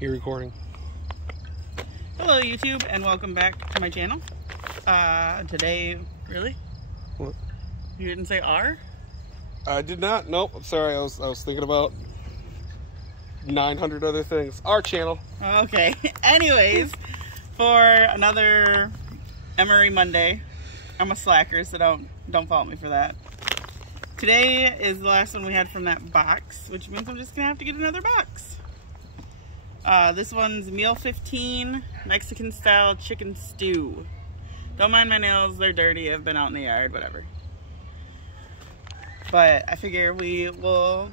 You're recording. Hello YouTube and welcome back to my channel. Today, really? What? You didn't say R? I did not. Nope. I'm sorry. I was thinking about 900 other things. Our channel. Okay. Anyways, for another MRE Monday. I'm a slacker, so don't fault me for that. Today is the last one we had from that box, which means I'm just gonna have to get another box. This one's meal 15 Mexican style chicken stew. Don't mind my nails, they're dirty. I've been out in the yard, whatever. But I figure we will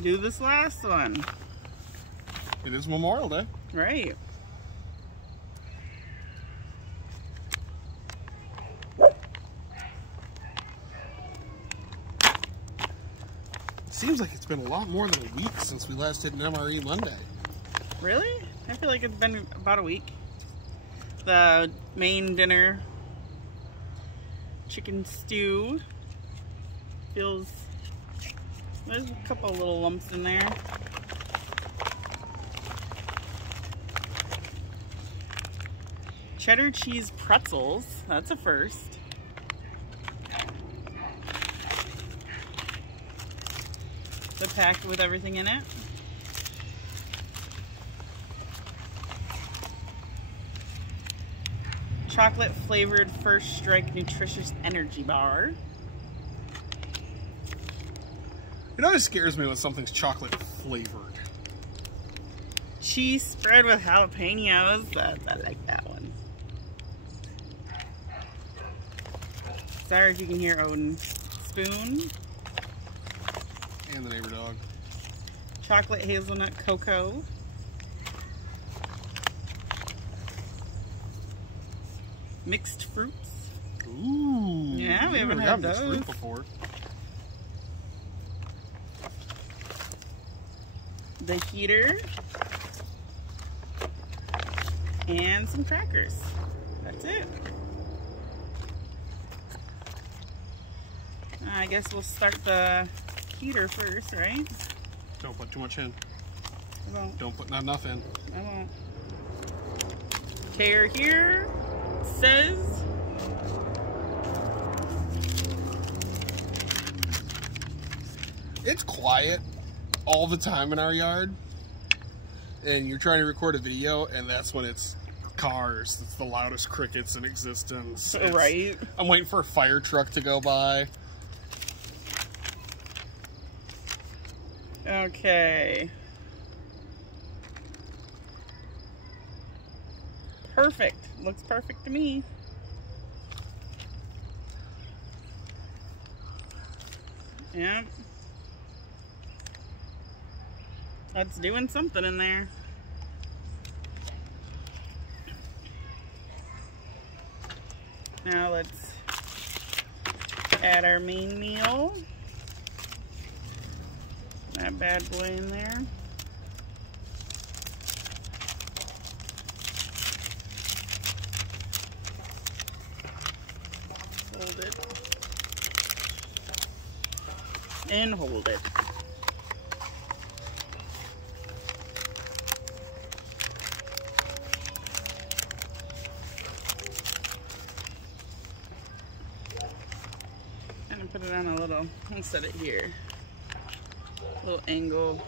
do this last one. It is Memorial Day. Right. Seems like it's been a lot more than a week since we last did an MRE Monday. Really? I feel like it's been about a week. The main dinner, chicken stew, feels, there's a couple of little lumps in there. Cheddar cheese pretzels, that's a first. The pack with everything in it. Chocolate flavored First Strike nutritious energy bar. It always scares me when something's chocolate flavored. Cheese spread with jalapenos. I like that one. Sorry if you can hear Odin. Spoon. And the neighbor dog. Chocolate hazelnut cocoa. Mixed fruits. Ooh. Yeah, we haven't had mixed those fruit before. The heater. And some crackers. That's it. I guess we'll start the heater first, right? Don't put too much in. I won't. Don't put not enough in. I won't. Okay, here says it's quiet all the time in our yard, and you're trying to record a video, and that's when it's cars. It's the loudest crickets in existence. right. I'm waiting for a fire truck to go by. Okay. Perfect. Looks perfect to me. Yep. That's doing something in there. Now let's add our main meal. That bad boy in there. Hold it. And hold it. And put it on a little, I'll set it here. Little angle.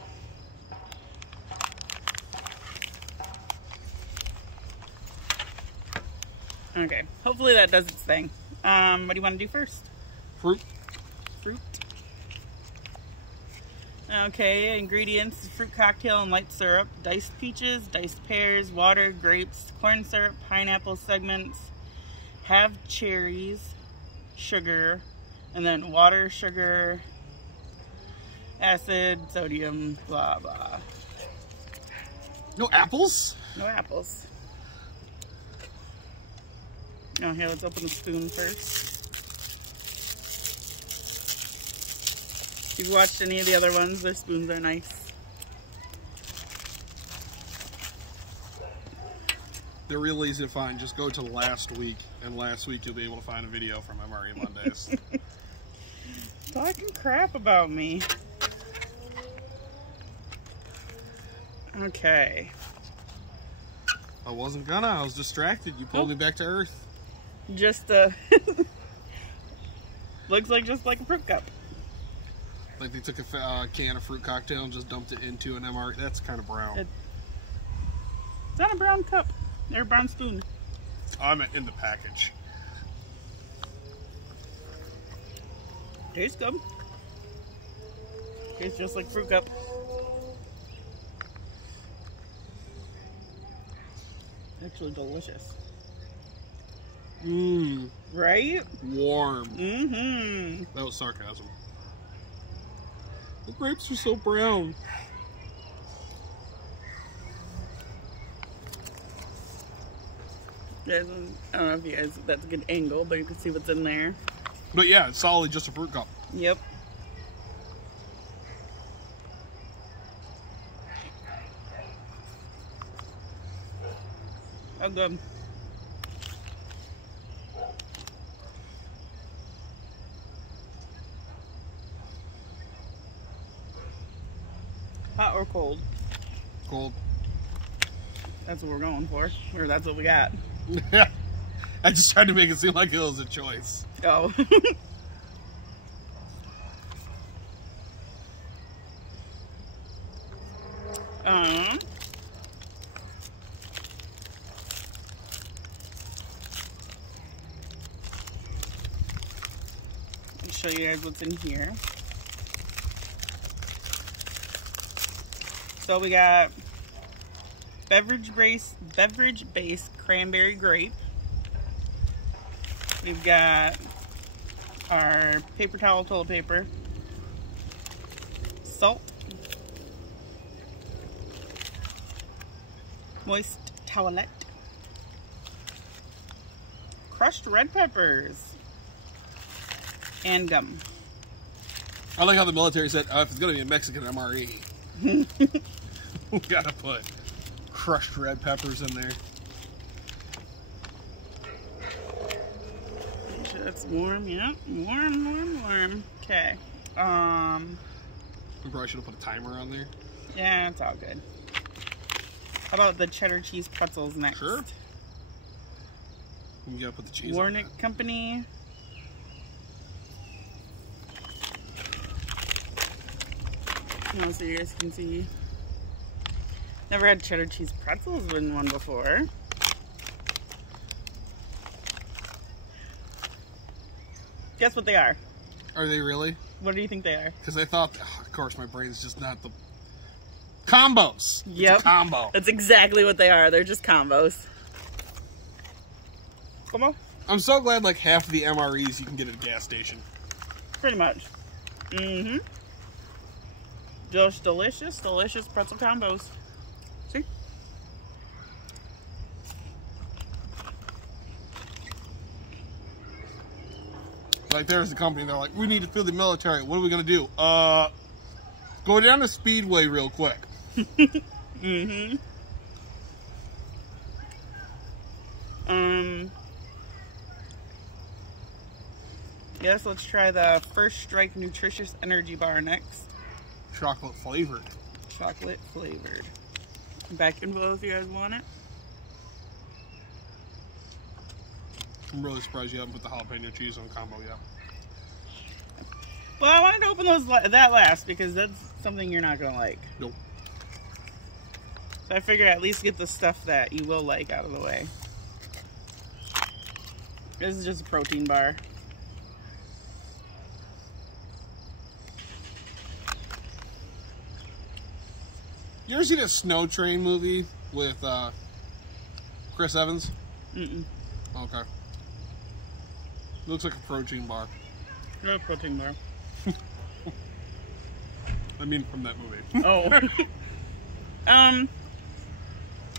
Okay, hopefully that does its thing. What do you want to do first? Fruit. Fruit. Okay, ingredients: fruit cocktail and light syrup, diced peaches, diced pears, water, grapes, corn syrup, pineapple segments, half cherries, sugar, and then water, sugar, acid, sodium, blah blah. No apples? No apples. Oh, here, let's open the spoon first. If you've watched any of the other ones, their spoons are nice. They're real easy to find. Just go to last week, and last week you'll be able to find a video from MRE Mondays. Talking crap about me. Okay. I wasn't gonna. I was distracted. You pulled me back to earth. Just looks like just like a fruit cup. Like they took a can of fruit cocktail and just dumped it into an MRE. That's kind of brown. It's not a brown cup. Or a brown spoon. I'm in the package. Tastes good. Tastes just like fruit cup. Actually delicious. Mmm. Right? Warm. Mm-hmm. That was sarcasm. The grapes are so brown. Guys, I don't know if you guys, that's a good angle, but you can see what's in there. But yeah, it's solidly just a fruit cup. Yep. Oh, good. Hot or cold? Cold. That's what we're going for. Or that's what we got. Yeah. I just tried to make it seem like it was a choice. Oh. I'll show you guys what's in here. So we got beverage-based cranberry grape. We've got our paper towel toilet paper, salt, moist towelette, crushed red peppers, and gum. I like how the military said, if it's going to be a Mexican MRE, we got to put crushed red peppers in there. That's warm, yeah. Warm. Okay. We probably should have put a timer on there. Yeah, it's all good. How about the cheddar cheese pretzels next? Sure. You gotta put the cheese Warnick on that. Company. So you guys can see. Never had cheddar cheese pretzels in one before. Guess what they are? Are they really? What do you think they are? Because I thought, of course, my brain's just not the... Combos! Yep. It's a combo. That's exactly what they are. They're just combos. Come on. I'm so glad like half of the MREs you can get at a gas station. Pretty much. Mm-hmm. Just delicious pretzel combos. See? Like there's a company, they're like, we need to fill the military. What are we gonna do? Go down to Speedway real quick. Mm-hmm. Yes, let's try the First Strike Nutritious Energy Bar next. Chocolate flavored. Chocolate flavored. Back info if you guys want it. I'm really surprised you haven't put the jalapeno cheese on combo yet. Well, I wanted to open those that last because that's something you're not gonna like. Nope. So I figured at least get the stuff that you will like out of the way. This is just a protein bar. You ever seen a Snow Train movie with Chris Evans? Mm-mm. Okay. Looks like a protein bar. No protein bar. I mean, from that movie. Oh.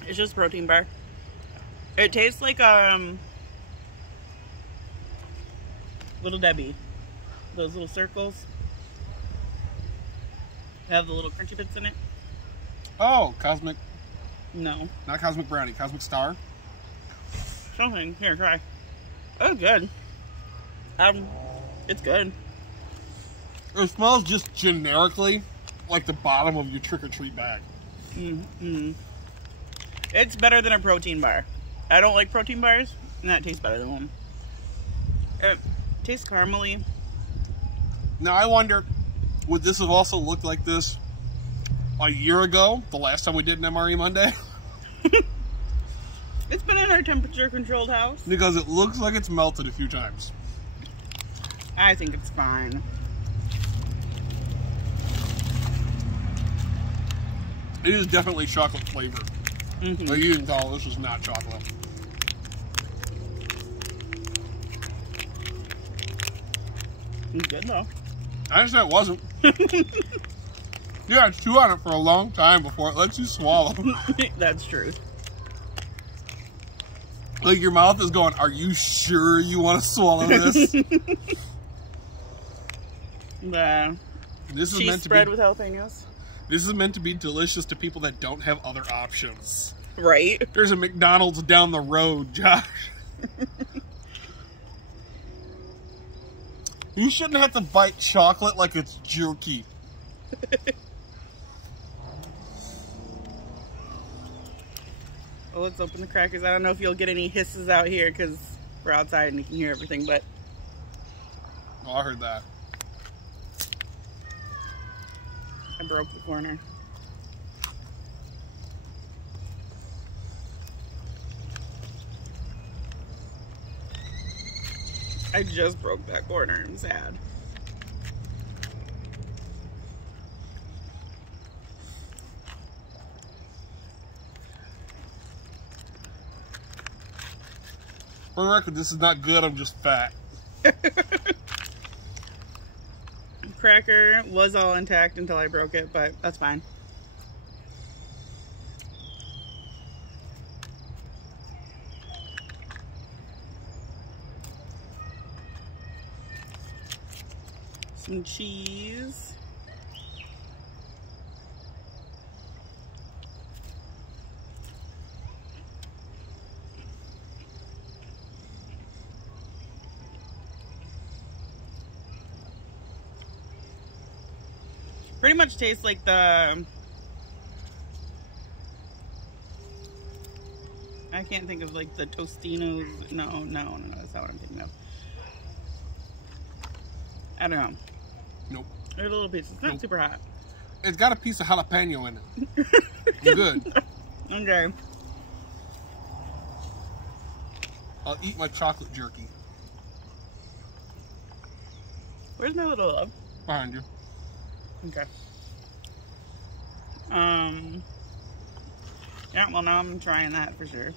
It's just a protein bar. It tastes like Little Debbie. Those little circles. They have the little crunchy bits in it. Oh, Cosmic. No. Not Cosmic Brownie, Cosmic Star. Something. Here, try. Oh, good. It's good. It smells just generically like the bottom of your trick-or-treat bag. Mm-hmm. It's better than a protein bar. I don't like protein bars, and that tastes better than one. It tastes caramely. Now I wonder, would this have also looked like this a year ago, the last time we did an MRE Monday? It's been in our temperature-controlled house. Because it looks like it's melted a few times. I think it's fine. It is definitely chocolate flavor. Mm-hmm. Like you can tell this is not chocolate. It's good though. I just said it wasn't. You gotta chew on it for a long time before it lets you swallow. That's true. Like your mouth is going, are you sure you want to swallow this? The This is cheese meant to spread be, with jalapenos. This is meant to be delicious to people that don't have other options. Right. There's a McDonald's down the road, Josh. You shouldn't have to bite chocolate like it's jerky. Well, let's open the crackers. I don't know if you'll get any hisses out here because we're outside and you can hear everything, but... Oh, I heard that. I broke the corner. I just broke that corner. I'm sad. For the record, this is not good, I'm just fat. Cracker was all intact until I broke it, but that's fine. Some cheese. Pretty much tastes like the... I can't think of like the Tostinos. No, that's not what I'm thinking of. I don't know. Nope. They're little pieces. It's not super hot. It's got a piece of jalapeno in it. I'm good. Okay. I'll eat my chocolate jerky. Where's my little love? Behind you. Okay. Yeah, well now I'm trying that for sure.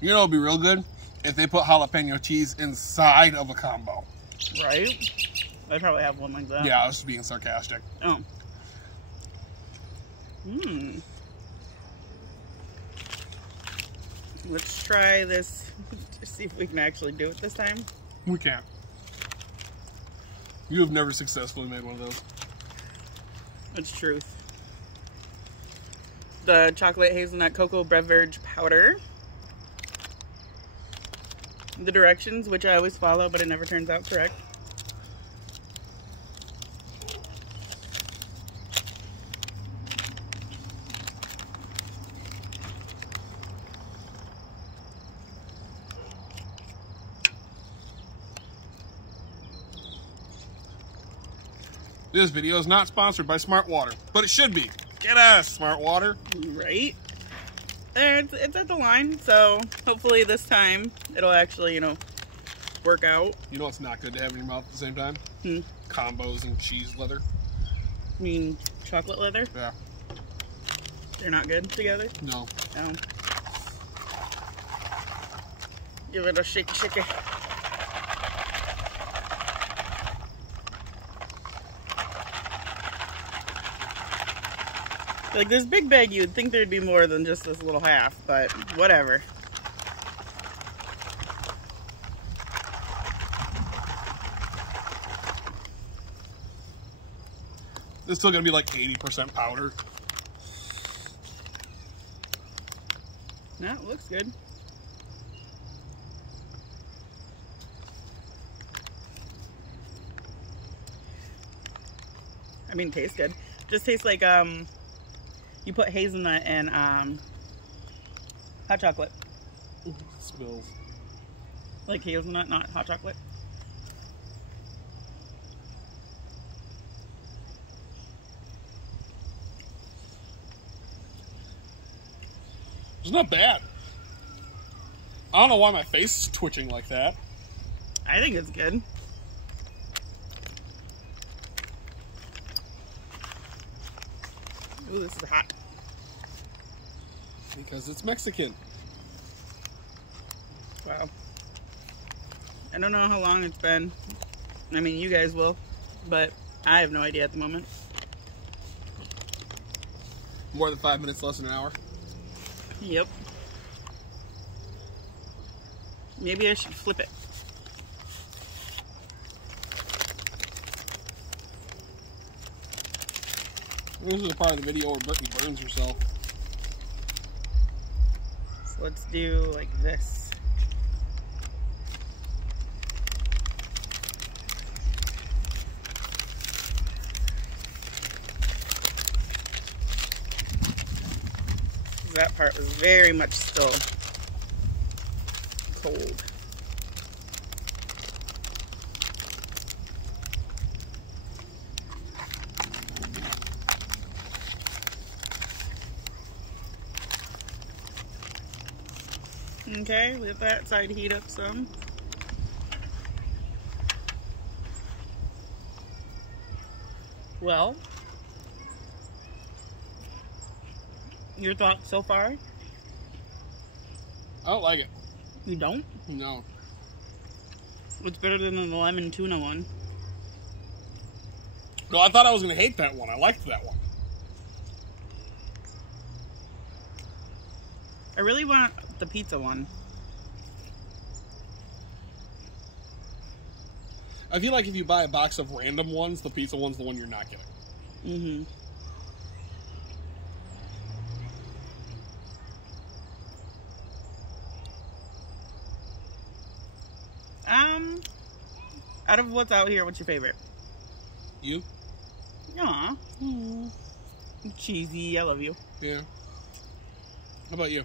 You know, it'd be real good if they put jalapeno cheese inside of a combo. Right? I probably have one like that. Yeah, I was just being sarcastic. Oh. Hmm. Let's try this. See if we can actually do it this time. We can't. You have never successfully made one of those. It's truth. The chocolate hazelnut cocoa beverage powder. The directions, which I always follow, but it never turns out correct. This video is not sponsored by Smart Water, but it should be. Get us, Smart Water. Right? It's at the line, so hopefully this time it'll actually, you know, work out. You know what's not good to have in your mouth at the same time? Combos and cheese leather. I mean, chocolate leather? Yeah. They're not good together? No. No. Give it a shake. Like this big bag, you'd think there'd be more than just this little half, but whatever. It's still gonna be like 80% powder. No, it looks good. I mean, it tastes good. Just tastes like you put hazelnut and hot chocolate. Ooh, it smells. Like hazelnut, not hot chocolate. It's not bad. I don't know why my face is twitching like that. I think it's good. Ooh, this is hot. Because it's Mexican. Wow. I don't know how long it's been. I mean, you guys will, but I have no idea at the moment. More than 5 minutes, less than an hour. Yep. Maybe I should flip it. This is a part of the video where Brittany burns herself. So let's do like this. That part was very much still cold. Okay, let that side heat up some. Well, your thoughts so far? I don't like it. You don't? No. It's better than the lemon tuna one. No, I thought I was going to hate that one. I liked that one. I really want the pizza one. I feel like if you buy a box of random ones, the pizza one's the one you're not getting. Mm-hmm. Out of what's out here, what's your favorite? You? Aw. Cheesy, I love you. Yeah. How about you?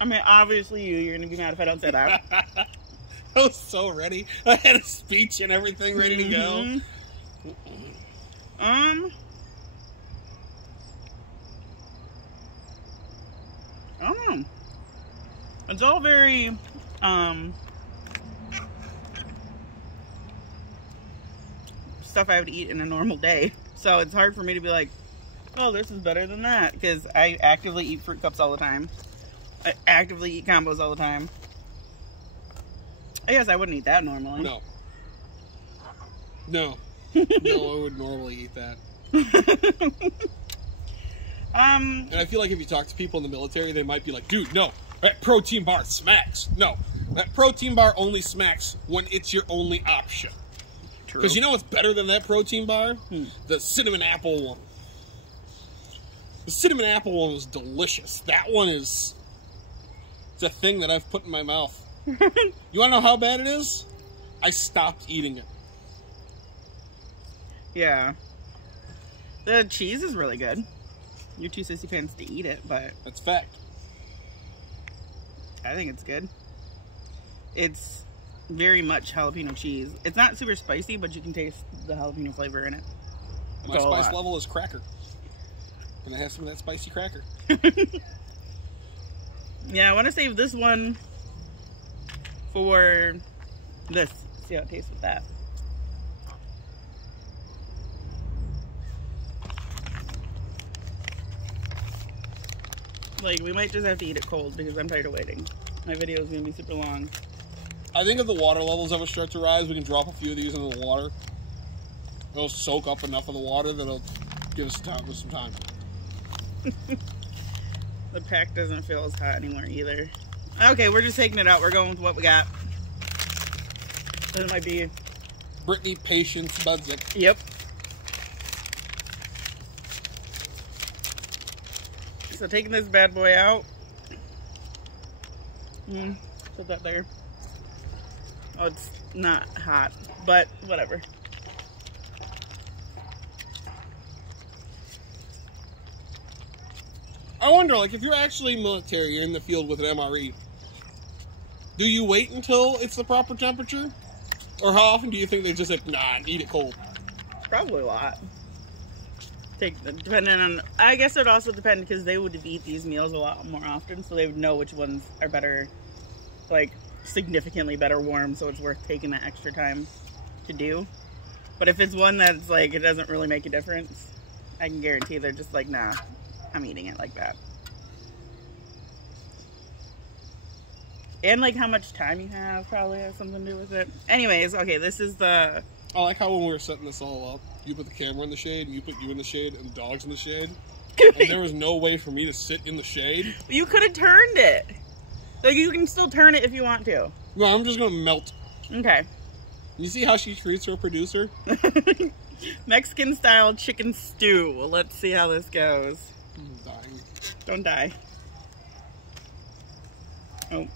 I mean, obviously you're gonna be mad if I don't say that. I was so ready. I had a speech and everything ready to go. I don't know. It's all very, stuff I would eat in a normal day. So it's hard for me to be like, oh, this is better than that. Because I actively eat fruit cups all the time. I actively eat combos all the time. I guess I wouldn't eat that normally. No. No. No, I would normally eat that. And I feel like if you talk to people in the military, they might be like, dude, no, that protein bar smacks. No, that protein bar only smacks when it's your only option. Because you know what's better than that protein bar? The cinnamon apple one. The cinnamon apple one was delicious. That one is... It's a thing that I've put in my mouth. You want to know how bad it is? I stopped eating it. Yeah. The cheese is really good. You're too sissy pants to eat it, but... That's fact. I think it's good. It's very much jalapeno cheese. It's not super spicy, but you can taste the jalapeno flavor in it. My spice level is cracker. Can I have some of that spicy cracker? Yeah, I want to save this one for this. See how it tastes with that. Like, we might just have to eat it cold because I'm tired of waiting. My video is going to be super long. I think if the water levels ever start to rise, we can drop a few of these into the water. It'll soak up enough of the water that it'll give us some time. The pack doesn't feel as hot anymore either. Okay, we're just taking it out. We're going with what we got. This might be... Brittany Patience Budzik. Yep. So taking this bad boy out. Put that there. Oh, it's not hot, but whatever. I wonder, like, if you're actually military, you're in the field with an MRE, do you wait until it's the proper temperature? Or how often do you think they just say, nah, eat it cold? Probably a lot. Depending on, I guess it would also depend because they would eat these meals a lot more often, so they would know which ones are better, like significantly better warm, so it's worth taking the extra time to do. But if it's one that's like, it doesn't really make a difference, I can guarantee they're just like, nah, I'm eating it like that. And like how much time you have probably has something to do with it. Anyways, okay, this is the... I like how when we were setting this all up, you put the camera in the shade, and you put you in the shade, and the dog's in the shade. And there was no way for me to sit in the shade. You could have turned it. Like, you can still turn it if you want to. No, I'm just going to melt. Okay. You see how she treats her producer? Mexican-style chicken stew. Well, let's see how this goes. I'm dying. Don't die. Oh,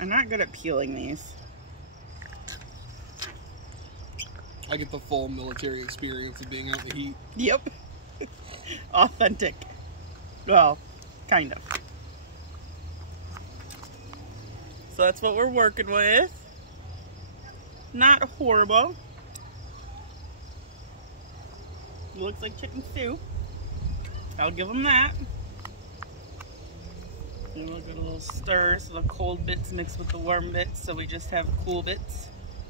I'm not good at peeling these. I get the full military experience of being out in the heat. Yep. Authentic. Well, kind of. So that's what we're working with. Not horrible. Looks like chicken stew. I'll give them that. And we'll give it a little stir so the cold bits mix with the warm bits, so we just have cool bits.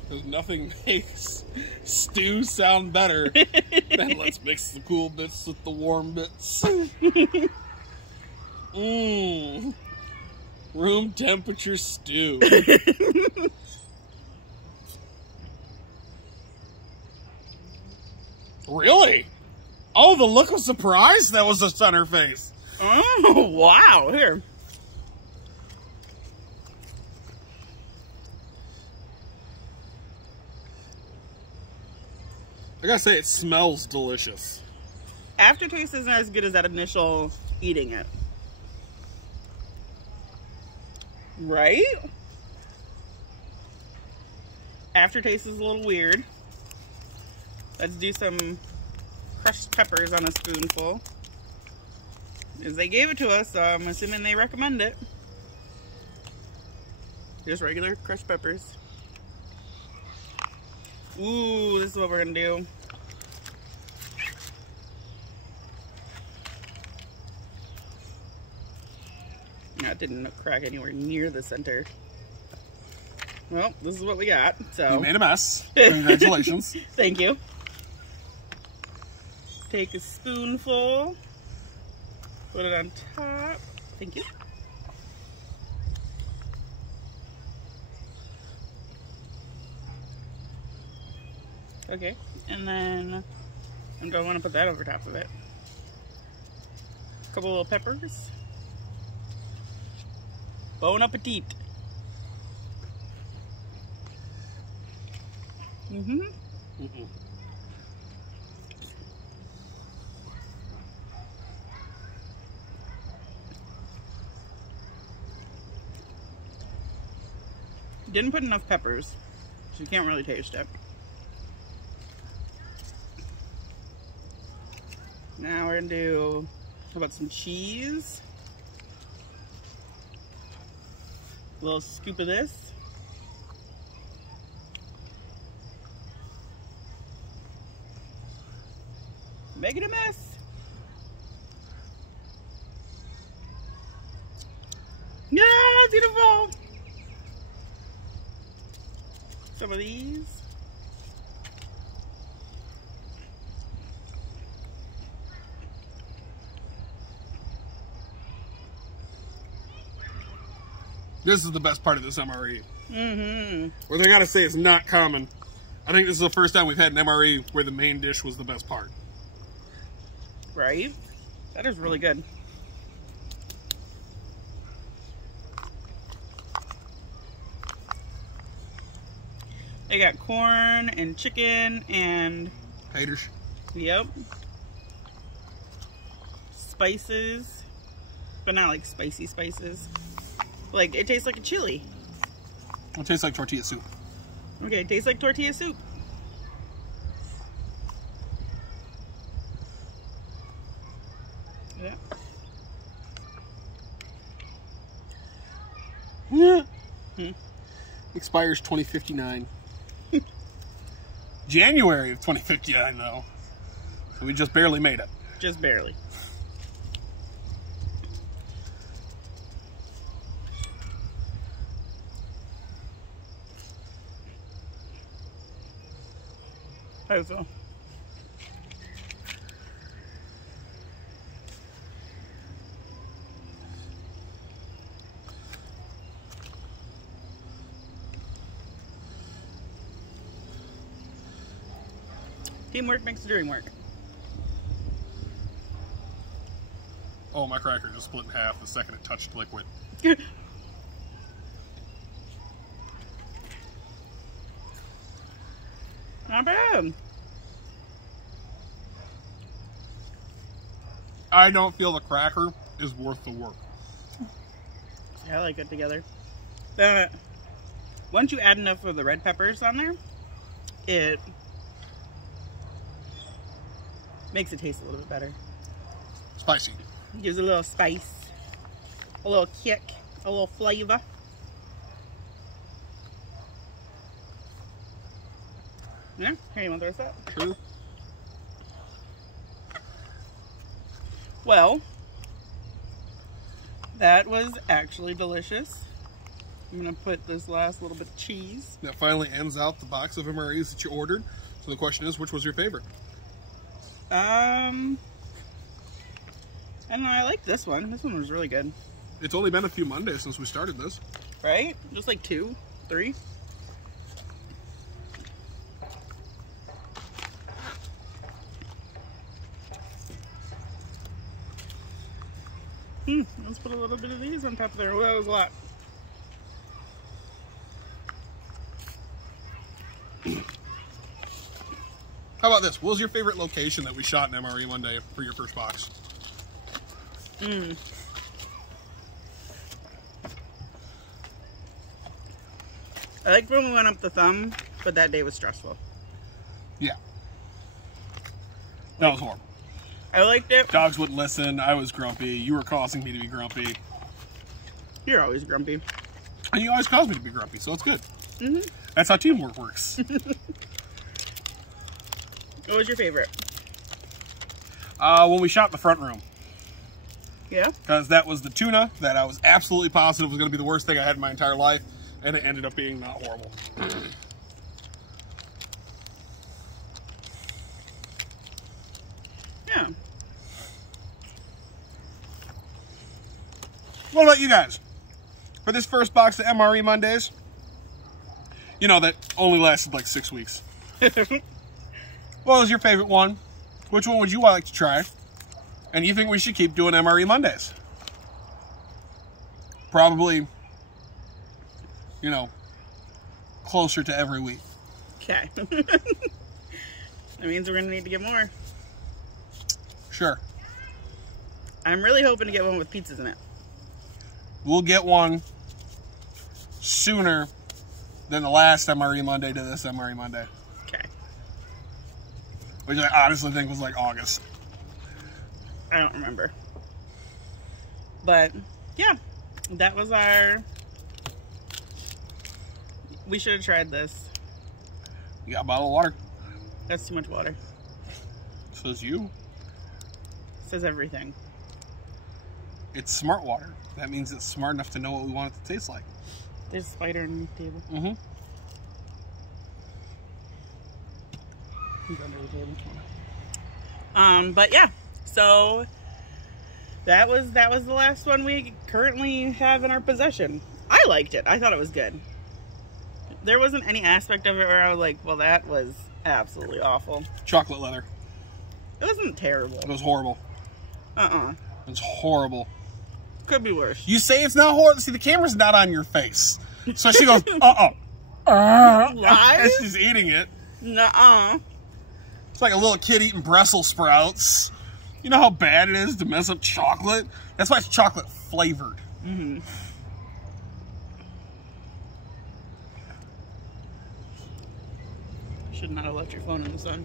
Because nothing makes stew sound better than let's mix the cool bits with the warm bits. Mmm. Room temperature stew. Really? Oh, the look of surprise that was just on her face. Oh, wow. Here. I gotta say, it smells delicious. Aftertaste isn't as good as that initial eating it. Right? Aftertaste is a little weird. Let's do some crushed peppers on a spoonful. Because they gave it to us, so I'm assuming they recommend it. Just regular crushed peppers. Ooh, this is what we're gonna do. That didn't crack anywhere near the center. Well, this is what we got, so. You made a mess. Congratulations. Thank you. Take a spoonful. Put it on top. Thank you. Okay, and then I'm gonna want to put that over top of it. A couple little peppers. Bon appetit. Didn't put enough peppers, so you can't really taste it. Now we're gonna do, how about some cheese? A little scoop of this. Make it a mess. Yeah, beautiful. Some of these. This is the best part of this MRE. Where they gotta say it's not common. I think this is the first time we've had an MRE where the main dish was the best part. Right? That is really good. They got corn and chicken and... Haters. Yep. Spices. But not like spicy spices. Like, it tastes like a chili. It tastes like tortilla soup. Okay, it tastes like tortilla soup. Yeah. Expires 2059. January of 2059, though. So we just barely made it. Just barely. How do you feel? Teamwork makes the dream work. Oh, my cracker just split in half the second it touched liquid. Not bad. I don't feel the cracker is worth the work. I like it together. Once you add enough of the red peppers on there, it makes it taste a little bit better. Spicy. Gives it a little spice, a little kick, a little flavor. Yeah, here, you want to throw this up? True. Well, that was actually delicious. I'm going to put this last little bit of cheese. That finally ends out the box of MREs that you ordered. So the question is, which was your favorite? I don't know, I like this one. This one was really good. It's only been a few Mondays since we started this. Right? Just like 2, 3. Let's put a little bit of these on top of there. Oh, that was a lot. How about this? What was your favorite location that we shot in MRE Monday for your first box? I like when we went up the thumb, but that day was stressful. Yeah. That was horrible. I liked it. Dogs wouldn't listen. I was grumpy. You were causing me to be grumpy. You're always grumpy. And you always cause me to be grumpy, so it's good. Mm-hmm. That's how teamwork works. What was your favorite? When we shot the front room. Yeah? Because that was the tuna that I was absolutely positive was going to be the worst thing I had in my entire life. And it ended up being not horrible. Yeah. What about you guys? For this first box of MRE Mondays, you know, that only lasted like 6 weeks. What was your favorite one? Which one would you like to try? And you think we should keep doing MRE Mondays? Probably, you know, closer to every week. Okay. That means we're going to need to get more. Sure. I'm really hoping to get one with pizzas in it. We'll get one sooner than the last MRE Monday to this MRE Monday. Okay. Which I honestly think was like August. I don't remember. But, yeah. That was our... We should have tried this. You got a bottle of water. That's too much water. Says you. Says everything. It's smart water. That means it's smart enough to know what we want it to taste like. There's a spider underneath the table. Mm-hmm. He's under the table. But yeah. So that was the last one we currently have in our possession. I liked it. I thought it was good. There wasn't any aspect of it where I was like, well, that was absolutely awful. Chocolate leather. It wasn't terrible. It was horrible. It was horrible. Could be worse. You say it's not horrible. See, the camera's not on your face. So she goes, Lies? She's eating it. Nuh-uh. It's like a little kid eating Brussels sprouts. You know how bad it is to mess up chocolate? That's why it's chocolate flavored. Mm-hmm. Should not have left your phone in the sun.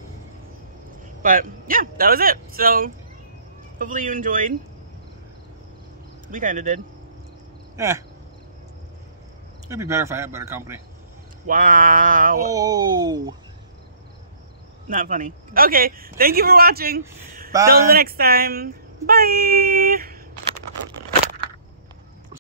But yeah, that was it. So hopefully you enjoyed. We kind of did. Yeah. It'd be better if I had better company. Wow. Oh. Not funny. Okay, thank you for watching. Bye. Till the next time. Bye.